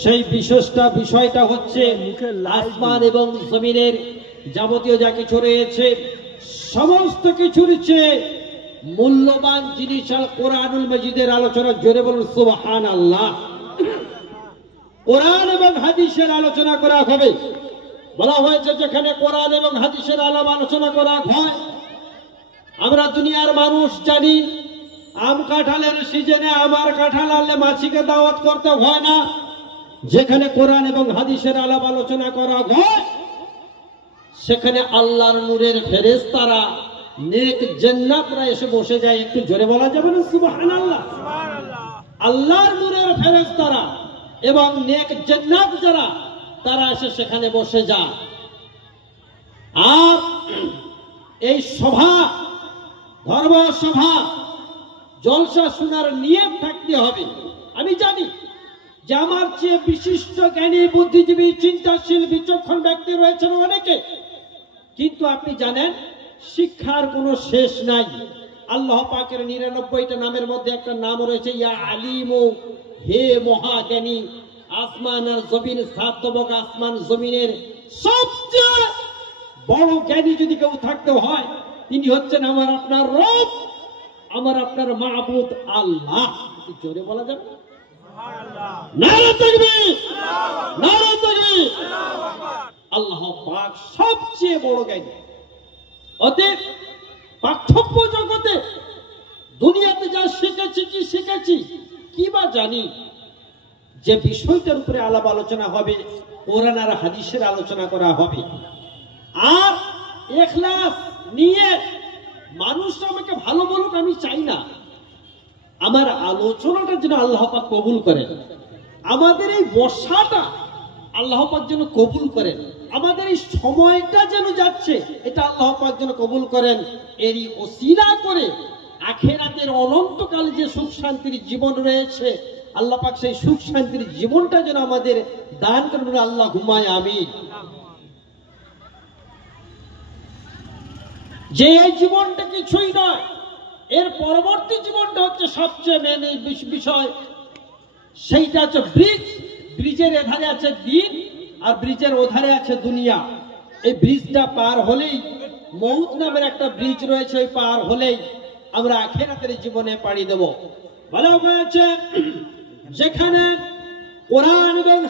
সেই বিষয়টা হচ্ছে আসমান এবং জমিনের যাবতীয় যা কিছু রয়েছে সমস্ত কিছুর চেয়ে মূল্যবান জিনিস আল কোরআনুল মাজিদের আলোচনা। জোরে বলুন সুবহানাল্লাহ। কোরআন এবং হাদিসের আলোচনা করা হবে। বলা হয়েছে যেখানে কোরআন এবং হাদিসের আলোচনা করা হয়, আমরা দুনিয়ার মানুষ জানি আম কাঁঠালের সিজনে আমার কাঁঠাল আনলে মাছিকে দাওয়াত করতে হয় না। যেখানে কোরআন এবং হাদিসের আলোচনা করা হয় সেখানে আল্লাহর নূরের ফেরেশতারা নেক জান্নাতরা এসে বসে যায়। একটু জোরে বলা যাবে না সুবহানাল্লাহ? আল্লাহর নূরের ফেরেশতারা এবং নেক জান্নাত যারা তারা এসে সেখানে বসে যায়। আর এই সভা, ধর্ম সভা, জলসা শোনার নিয়ত থাকতে হবে। আমি জানি যে আমার চেয়ে বিশিষ্ট জ্ঞানী, বুদ্ধিজীবী, চিন্তাশীল, বিচক্ষণ ব্যক্তি রয়েছেন অনেকে, কিন্তু আপনি জানেন শিক্ষার কোনো শেষ নাই। আল্লাহ পাকের 99টা নামের মধ্যে একটা নাম রয়েছে ইয়া আলিমু, হে মহাজ্ঞানী। আসমান আর জমিন, সাত তবক আসমান জমিনের সবচেয়ে বড় জ্ঞানী যদি কেউ থাকতে হয় তিনি হচ্ছেন আমার আপনার রব, আমার আপনার মাবুদ আল্লাহ। জোরে বলা যাবে না? নারে তাকবীর, নারে তাকবীর। আল্লাহ পাক সবচেয়ে বড় জ্ঞানী। অতএব পাঠ্য জগতে দুনিয়াতে যা শিখেছি কি বা জানি, যে বিষয়টার উপরে আলাপ আলোচনা হবে কোরআন আর হাদিসের আলোচনা করা হবে। আর ইখলাস নিয়ে মানুষ আমাকে ভালো বলুক আমি চাই না, আমার আলোচনাটা যেন আল্লাহ পাক কবুল করেন। আমাদের এই বসাটা আল্লাহ পাক যেন কবুল করেন। আমাদের এই সময়টা যেন যাচ্ছে এটা আল্লাহ পাক যেন কবুল করেন। এরই ওসিলা করে আখিরাতের অনন্তকাল যে সুখ শান্তির জীবন রয়েছে আল্লাহ পাক সেই সুখ শান্তির জীবনটা যেন আমাদের দান করেন। আল্লাহুম্মা আমিন। যে এই জীবনটা কিছুই নয়, এর পরবর্তী জীবনটা হচ্ছে সবচেয়ে মেন বিষয়। সেইটা হচ্ছে ব্রিজ। ব্রিজের এধারে আছে দিন আর ব্রিজের ওধারে আছে দুনিয়া। এই ব্রিজটা পার হলেই, মউত নামের একটা ব্রিজ রয়েছে, ওই পার হলেই আমরা আখিরাতের জীবনে পাড়ি দেব। বলা হয়েছে যেখানে কোরআন এবং